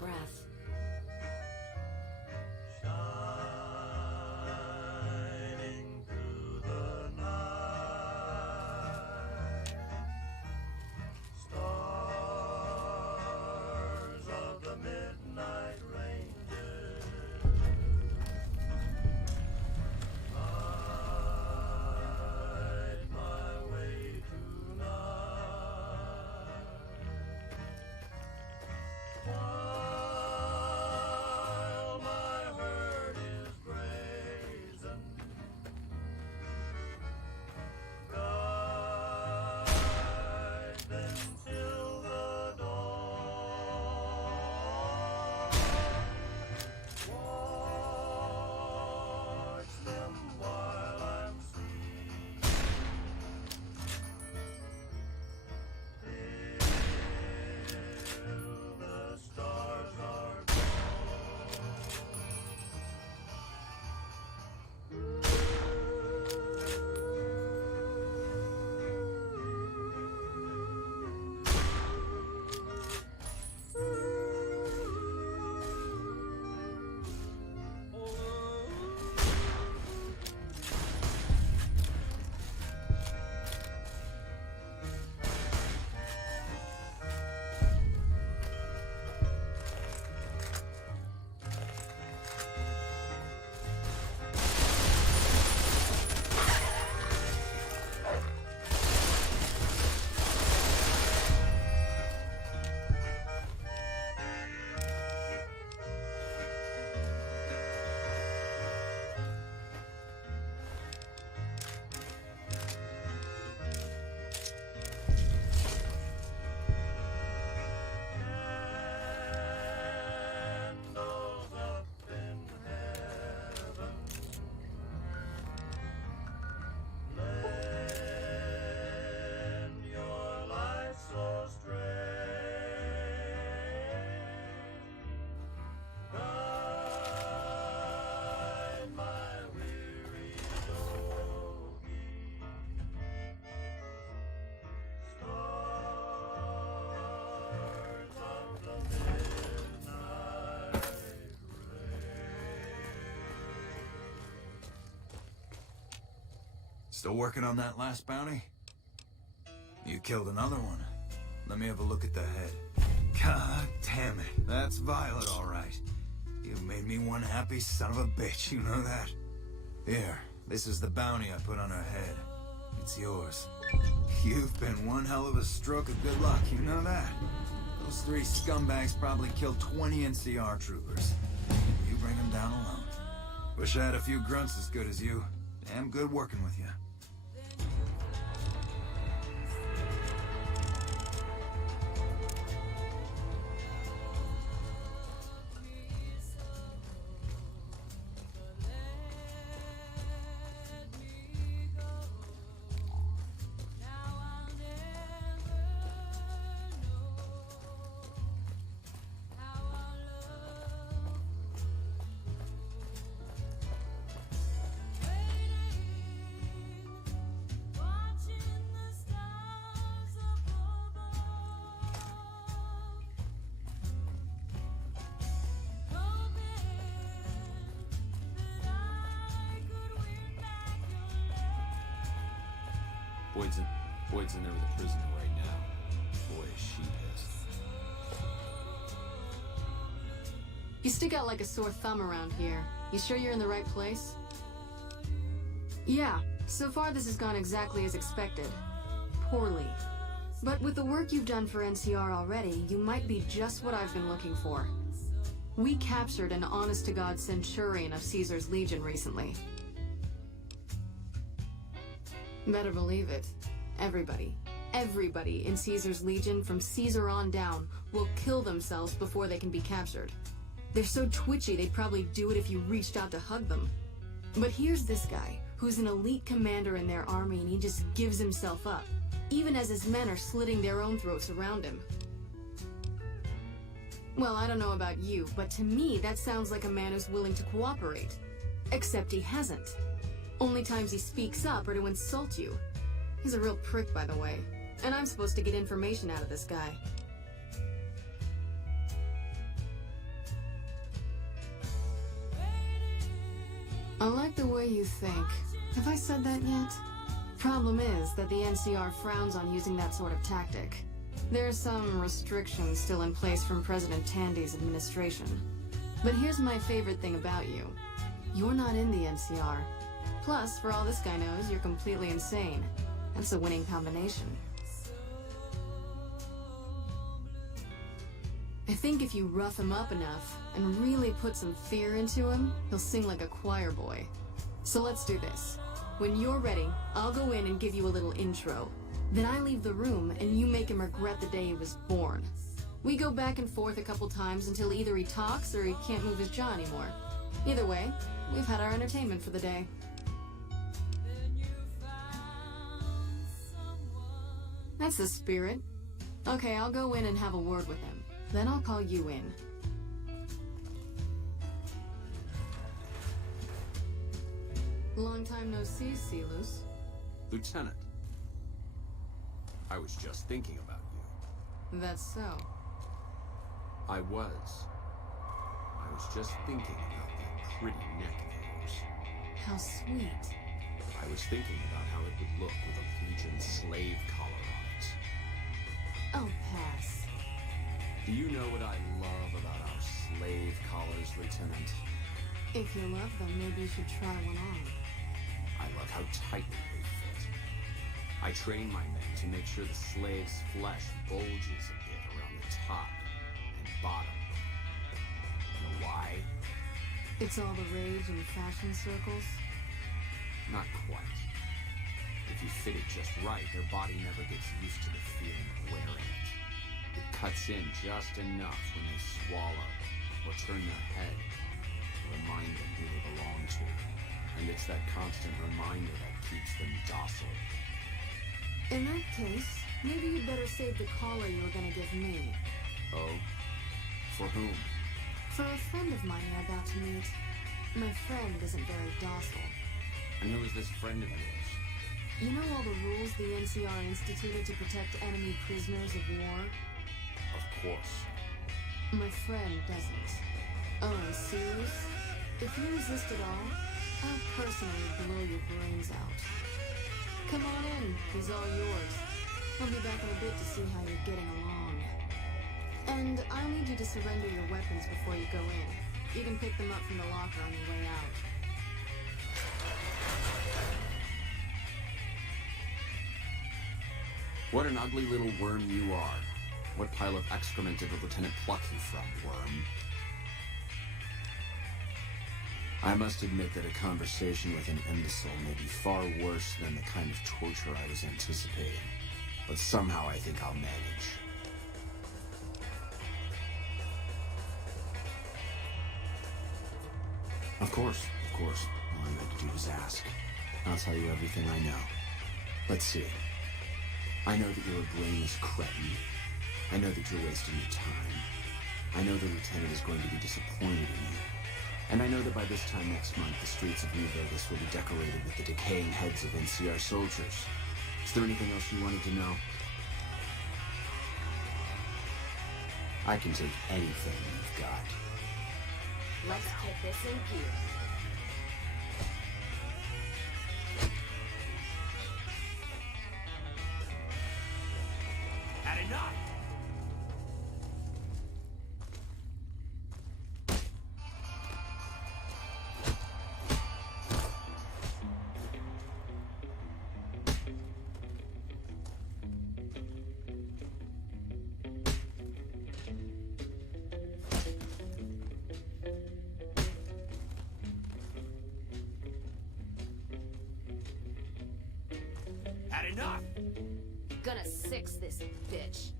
breath. Shining through the night, stars of the midnight ranges, light my way tonight. While my herd is grazing, guide them till the dawn. Watch them while I'm sleeping, till the stars are candles up in heaven, lend your light so strange, guide my weary yogi, stars of the midnight Still working on that last bounty? You killed another one. Let me have a look at the head. God damn it. That's Violet, all right. You've made me one happy son of a bitch, you know that? Here, this is the bounty I put on her head. It's yours. You've been one hell of a stroke of good luck, you know that? Those three scumbags probably killed 20 NCR troopers. You bring them down alone. Wish I had a few grunts as good as you. Damn good working with you. Boyd's in there with a prisoner right now. Boy, is she pissed. You stick out like a sore thumb around here. You sure you're in the right place? Yeah, so far this has gone exactly as expected. Poorly. But with the work you've done for NCR already, you might be just what I've been looking for. We captured an honest-to-God centurion of Caesar's Legion recently. Better believe it. Everybody in Caesar's Legion from Caesar on down will kill themselves before they can be captured. They're so twitchy they'd probably do it if you reached out to hug them. But here's this guy, who's an elite commander in their army, and he just gives himself up, even as his men are slitting their own throats around him. Well, I don't know about you, but to me that sounds like a man who's willing to cooperate. Except he hasn't. Only times he speaks up are to insult you. He's a real prick, by the way. And I'm supposed to get information out of this guy. I like the way you think. Have I said that yet? Problem is that the NCR frowns on using that sort of tactic. There are some restrictions still in place from President Tandy's administration. But here's my favorite thing about you. You're not in the NCR. Plus, for all this guy knows, you're completely insane. That's a winning combination. I think if you rough him up enough and really put some fear into him, he'll sing like a choir boy. So let's do this. When you're ready, I'll go in and give you a little intro. Then I leave the room and you make him regret the day he was born. We go back and forth a couple times until either he talks or he can't move his jaw anymore. Either way, we've had our entertainment for the day. That's the spirit. Okay, I'll go in and have a word with him. Then I'll call you in. Long time no see, Silus. Lieutenant, I was just thinking about you. That's so. I was just thinking about that pretty neck of yours. How sweet. I was thinking about how it would look with a Legion slave collar on it. Oh, pass. Do you know what I love about our slave collars, Lieutenant? If you love them, maybe you should try one on. I love how tightly they fit. I train my men to make sure the slave's flesh bulges a bit around the top and bottom. You know why? It's all the rage in fashion circles. Not quite. If you fit it just right, their body never gets used to the feeling of wearing it. It cuts in just enough when they swallow or turn their head to remind them who they belong to. And it's that constant reminder that keeps them docile. In that case, maybe you'd better save the collar you were gonna give me. Oh? For whom? For a friend of mine you're about to meet. My friend isn't very docile. And who is this friend of yours? You know all the rules the NCR instituted to protect enemy prisoners of war? Of course. My friend doesn't. Oh, and Silus? If you resist at all, I'll personally blow your brains out. Come on in, he's all yours. I'll be back in a bit to see how you're getting along. And I'll need you to surrender your weapons before you go in. You can pick them up from the locker on your way out. What an ugly little worm you are. What pile of excrement did the lieutenant pluck you from, worm? I must admit that a conversation with an imbecile may be far worse than the kind of torture I was anticipating. But somehow I think I'll manage. Of course. All you had to do was ask. I'll tell you everything I know. Let's see. I know that you're a brainless cretin. I know that you're wasting your time. I know the lieutenant is going to be disappointed in you. And I know that by this time next month, the streets of New Vegas will be decorated with the decaying heads of NCR soldiers. Is there anything else you wanted to know? I can take anything you've got. Let's get this in gear. Had enough! Had enough! Gonna six this bitch.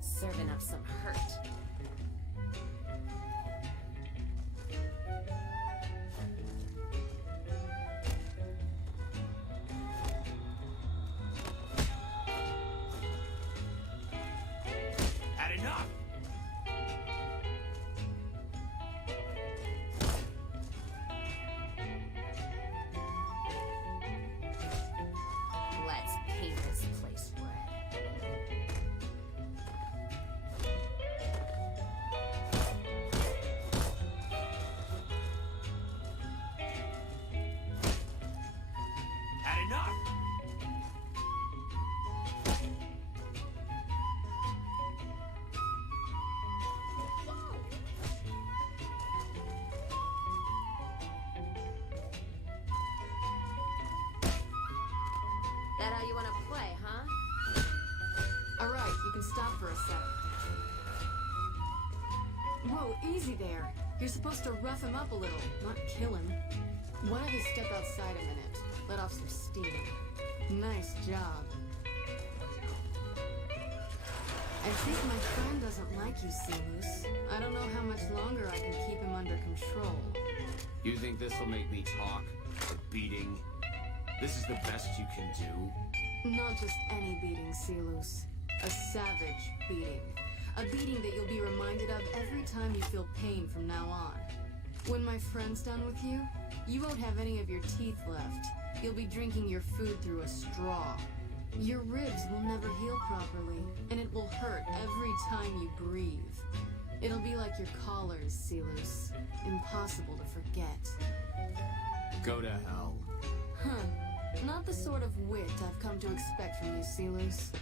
Serving up some hurt. Had enough! That how you wanna play, huh? Alright, you can stop for a sec. Whoa, easy there. You're supposed to rough him up a little, not kill him. Why don't you step outside a minute? Let off some steam. Nice job. I think my friend doesn't like you, Silus. I don't know how much longer I can keep him under control. You think this will make me talk? A beating? This is the best you can do? Not just any beating, Silus. A savage beating. A beating that you'll be reminded of every time you feel pain from now on. When my friend's done with you, you won't have any of your teeth left. You'll be drinking your food through a straw. Your ribs will never heal properly, and it will hurt every time you breathe. It'll be like your collars, Silus. Impossible to forget. Go to hell. Huh. Not the sort of wit I've come to expect from you, Silus.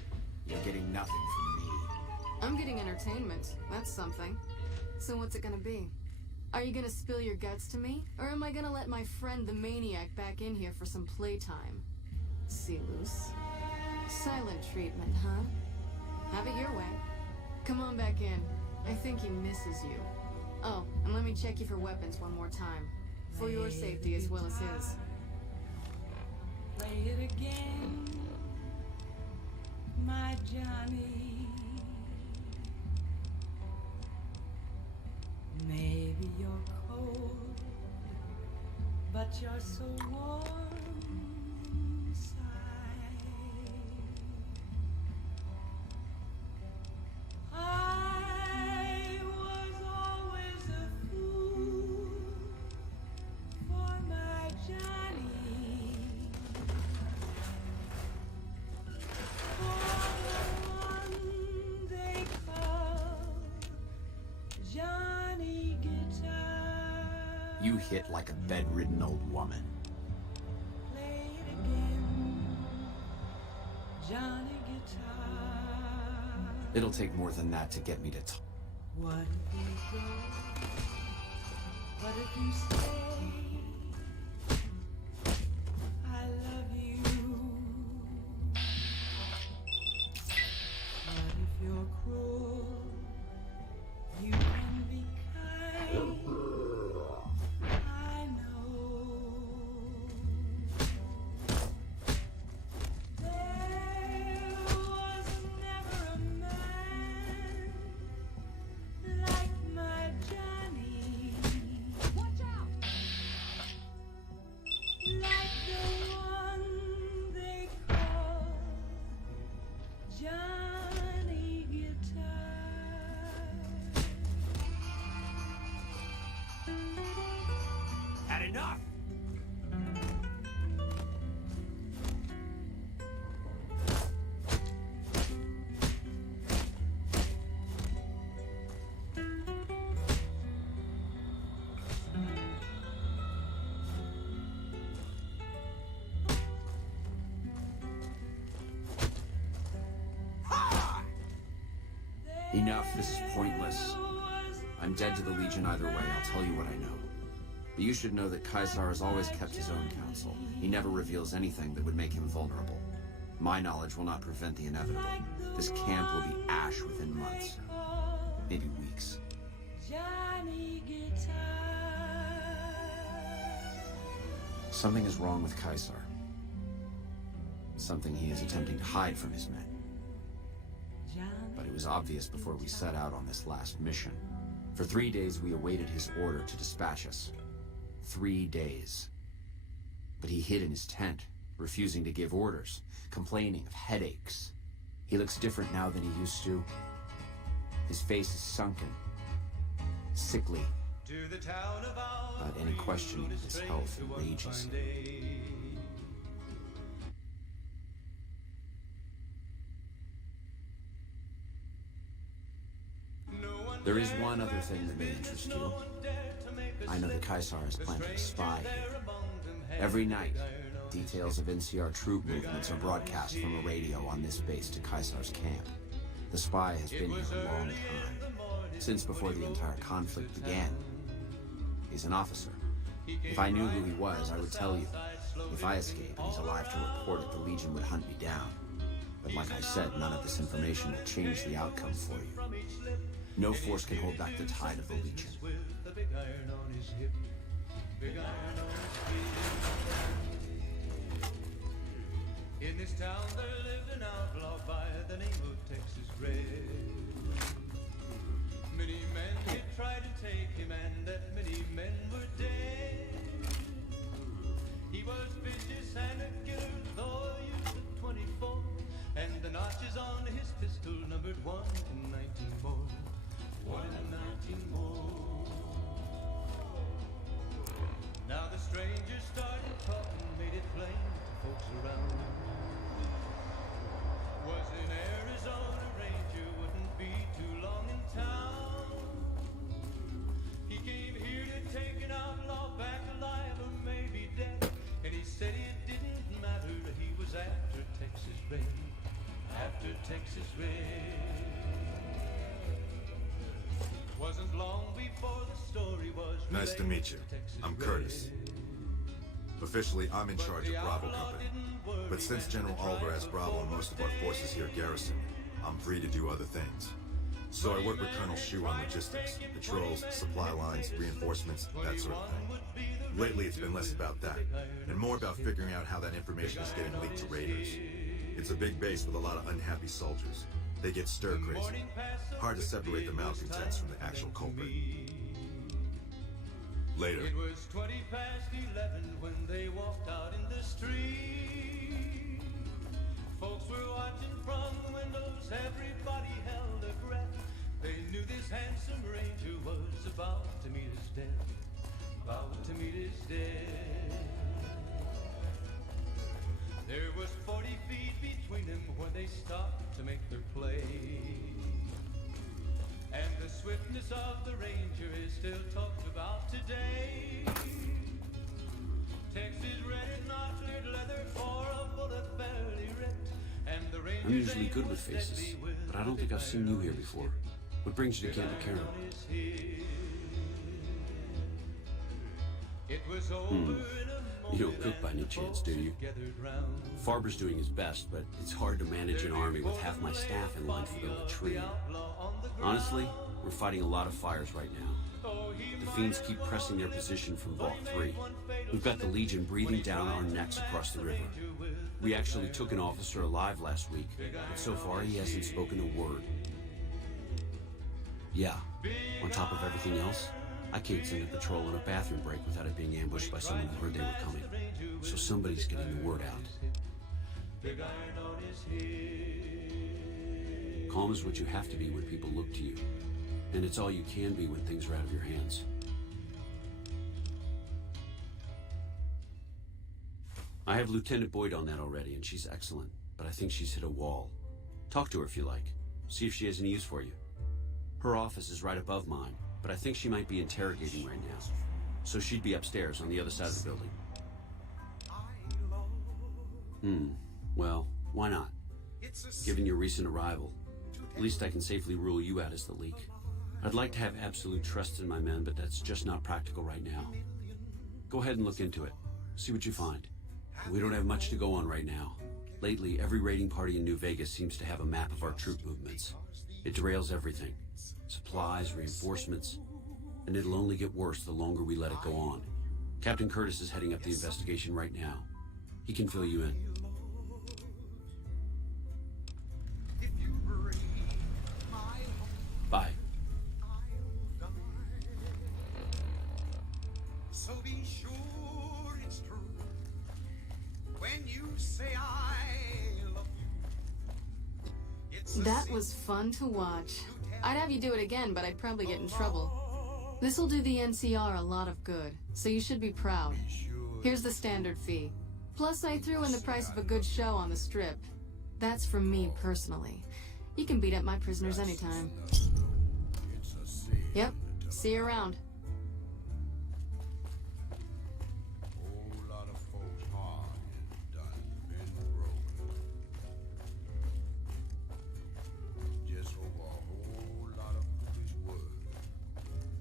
You're getting nothing from me. I'm getting entertainment. That's something. So what's it gonna be? Are you gonna spill your guts to me? Or am I gonna let my friend the maniac back in here for some playtime? Silus. Silent treatment, huh? Have it your way. Come on back in. I think he misses you. Oh, and let me check you for weapons one more time. For your safety as well as his. Play it again, my Johnny. Maybe you're cold, but you're so warm inside. I was always a fool for my Johnny. For the one they call Johnny Guitar. You hit like a bedridden old woman. Play it again, Johnny Guitar. It'll take more than that to get me to talk. What if you go? What if you stay? I love you. What if you're cruel? You can be kind. I know. There was never a man like my Johnny. Watch out! Like the one they call Johnny Guitar. Had enough! Enough, this is pointless. I'm dead to the Legion either way, I'll tell you what I know. But you should know that Caesar has always kept his own counsel. He never reveals anything that would make him vulnerable. My knowledge will not prevent the inevitable. This camp will be ash within months. Maybe weeks. Johnny Guitar. Something is wrong with Caesar. Something he is attempting to hide from his men. But it was obvious before we set out on this last mission. For 3 days we awaited his order to dispatch us. 3 days. But he hid in his tent, refusing to give orders, complaining of headaches. He looks different now than he used to. His face is sunken, sickly, To the town of without any questioning of his health rages. There is one other thing that may interest you. I know that Caesar has planted a spy here. Every night, details of NCR troop movements are broadcast from a radio on this base to Caesar's camp. The spy has been here a long time, since before the entire conflict began. He's an officer. If I knew who he was, I would tell you. If I escape and he's alive to report it, the Legion would hunt me down. But like I said, none of this information will change the outcome for you. No force can hold back the tide of the Legion. In this town there lived an outlaw by the name of Texas Red. Many men did try to take him, and that many men were dead. He was vicious and a killer, though a youth of 24, and the notches on his pistol numbered 1 in 19 more. 1 in 19 more. Now the stranger started talking, made it plain to folks around him. Was an Arizona Ranger, wouldn't be too long in town. He came here to take an outlaw back alive or maybe dead. And he said it didn't matter, he was after Texas Red. After Texas Red. Wasn't long before the story was Nice to meet you. I'm Curtis. Officially, I'm in charge of Bravo Company. But since General Oliver has Bravo and most of our forces here garrisoned, I'm free to do other things. So I work with Colonel Shu on logistics, patrols, supply lines, reinforcements, that sort of thing. Lately, it's been less about that, and more about figuring out how that information is getting leaked to raiders. It's a big base with a lot of unhappy soldiers. They get stir-crazy. Hard to separate the malcontents from the actual culprit. Later. It was 20 past 11 when they walked out in the street. Folks were watching from the windows, everybody held their breath. They knew this handsome ranger was about to meet his death. About to meet his death. There was 40 feet between them when they stopped to make their play. And the swiftness of the ranger is still talked about today. Texas red and not cleared leather for a bullet barely ripped. And the ranger I'm usually good with faces, but I don't think I've seen you here before. What brings you to Camp McCarran? It was over in a moment. You don't cook by any chance, do you? Farber's doing his best, but it's hard to manage an army with half my staff in line for the retreat. Honestly, we're fighting a lot of fires right now. The fiends keep pressing their position from Vault 3. We've got the Legion breathing down our necks across the river. We actually took an officer alive last week, but so far he hasn't spoken a word. Yeah, on top of everything else, I can't send a patrol on a bathroom break without it being ambushed by someone who heard they were coming. So somebody's getting the word out. Calm is what you have to be when people look to you. And it's all you can be when things are out of your hands. I have Lieutenant Boyd on that already, and she's excellent. But I think she's hit a wall. Talk to her if you like. See if she has any use for you. Her office is right above mine, but I think she might be interrogating right now. So she'd be upstairs on the other side of the building. Well, why not? Given your recent arrival, at least I can safely rule you out as the leak. I'd like to have absolute trust in my men, but that's just not practical right now. Go ahead and look into it. See what you find. We don't have much to go on right now. Lately, every raiding party in New Vegas seems to have a map of our troop movements. It derails everything. Supplies, reinforcements, and it'll only get worse the longer we let it go on. Captain Curtis is heading up the investigation right now. He can fill you in. Bye. So be sure it's true when you say I love you. That was fun to watch. I'd have you do it again, but I'd probably get in trouble. This'll do the NCR a lot of good, so you should be proud. Here's the standard fee. Plus, I threw in the price of a good show on the strip. That's from me personally. You can beat up my prisoners anytime. Yep, see you around. Whole lot of folks hard and done been broken. Just over a whole lot of foolish words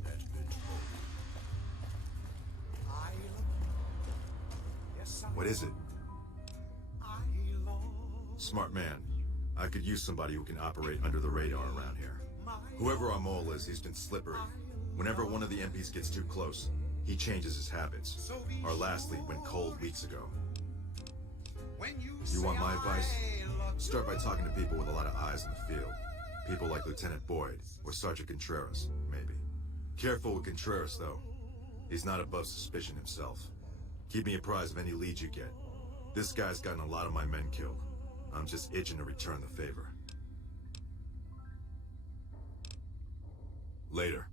that's been spoken. I love you. Yes, I What is it? Smart man. I could use somebody who can operate under the radar around here. Whoever our mole is, he's been slippery. Whenever one of the MPs gets too close, he changes his habits. Our last lead went cold weeks ago. You want my advice? Start by talking to people with a lot of eyes in the field. People like Lieutenant Boyd, or Sergeant Contreras, maybe. Careful with Contreras, though. He's not above suspicion himself. Keep me apprised of any leads you get. This guy's gotten a lot of my men killed. I'm just itching to return the favor. Later.